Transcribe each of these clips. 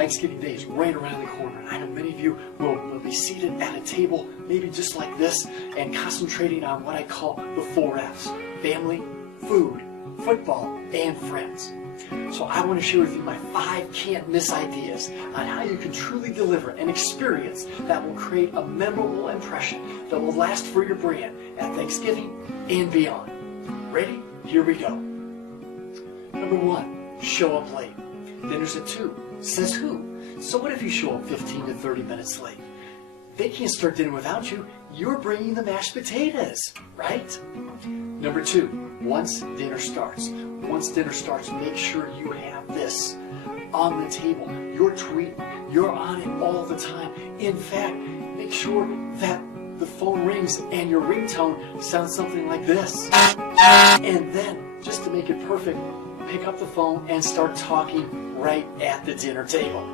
Thanksgiving Day is right around the corner. I know many of you will be seated at a table, maybe just like this, and concentrating on what I call the 4 F's: family, food, football, and friends. So I want to share with you my 5 can't-miss ideas on how you can truly deliver an experience that will create a memorable impression that will last for your brand at Thanksgiving and beyond. Ready? Here we go. Number 1, show up late. Dinner's at 2. Says who? So what if you show up 15 to 30 minutes late? They can't start dinner without you. You're bringing the mashed potatoes, right? Number 2, once dinner starts, make sure you have this on the table. You're tweeting, you're on it all the time. In fact, make sure that the phone rings and your ringtone sounds something like this. And then, just to make it perfect, pick up the phone and start talking right at the dinner table.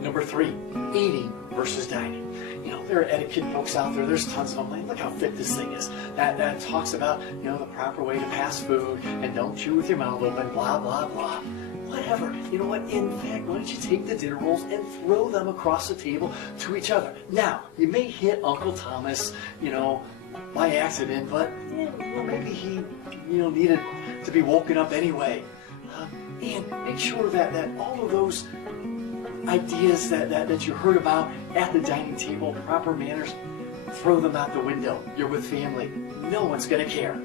Number 3, eating versus dining. You know, there are etiquette books out there. There's tons of them. Like, look how thick this thing is. That talks about, you know, the proper way to pass food and don't chew with your mouth open, blah, blah, blah. Whatever. You know what? In fact, why don't you take the dinner rolls and throw them across the table to each other? Now, you may hit Uncle Thomas, you know, by accident, but maybe he, you know, needed to be woken up anyway. And make sure that all of those ideas that you heard about at the dining table, proper manners, throw them out the window. You're with family. No one's going to care.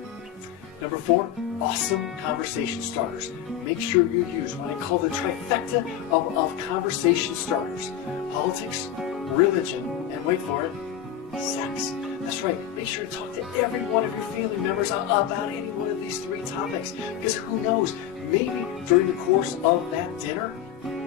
Number 4, awesome conversation starters. Make sure you use what I call the trifecta of conversation starters: politics, religion, and wait for it, sex. That's right. Make sure to talk to every one of your family members about any one of these 3 topics, because who knows, maybe during the course of that dinner,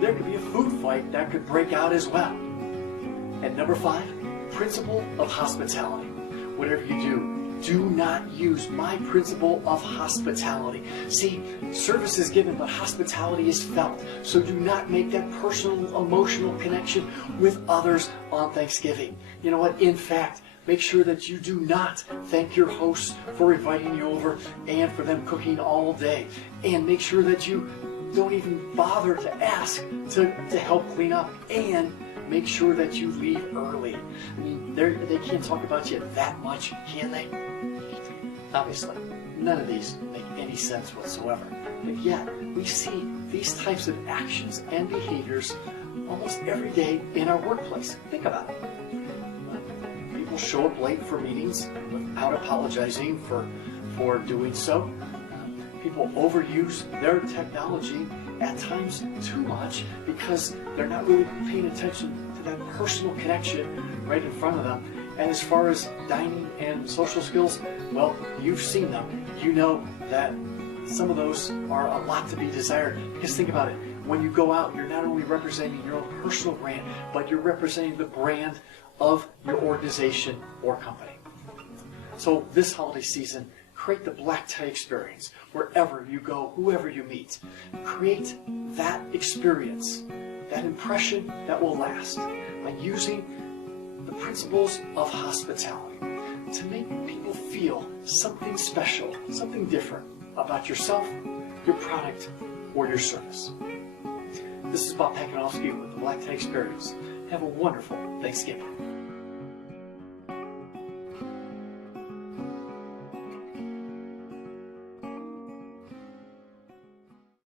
there could be a food fight that could break out as well. And number 5, principle of hospitality. Whatever you do not use my principle of hospitality. See, service is given, but hospitality is felt. So do not make that personal, emotional connection with others on Thanksgiving. You know what? In fact, make sure that you do not thank your hosts for inviting you over and for them cooking all day. And make sure that you don't even bother to ask to help clean up. And make sure that you leave early. I mean, they can't talk about you that much, can they? Obviously, none of these make any sense whatsoever. But yet, we see these types of actions and behaviors almost every day in our workplace. Think about it. People show up late for meetings without apologizing for doing so. People overuse their technology at times too much because they're not really paying attention to that personal connection right in front of them. And as far as dining and social skills, well, you've seen them. You know that some of those are a lot to be desired. Because think about it. When you go out, you're not only representing your own personal brand, but you're representing the brand of your organization or company. So this holiday season, create the black tie experience wherever you go, whoever you meet. Create that experience, that impression that will last by using the principles of hospitality to make people feel something special, something different about yourself, your product, or your service. This is Pacanovsky with the Black Tie Experience. Have a wonderful Thanksgiving.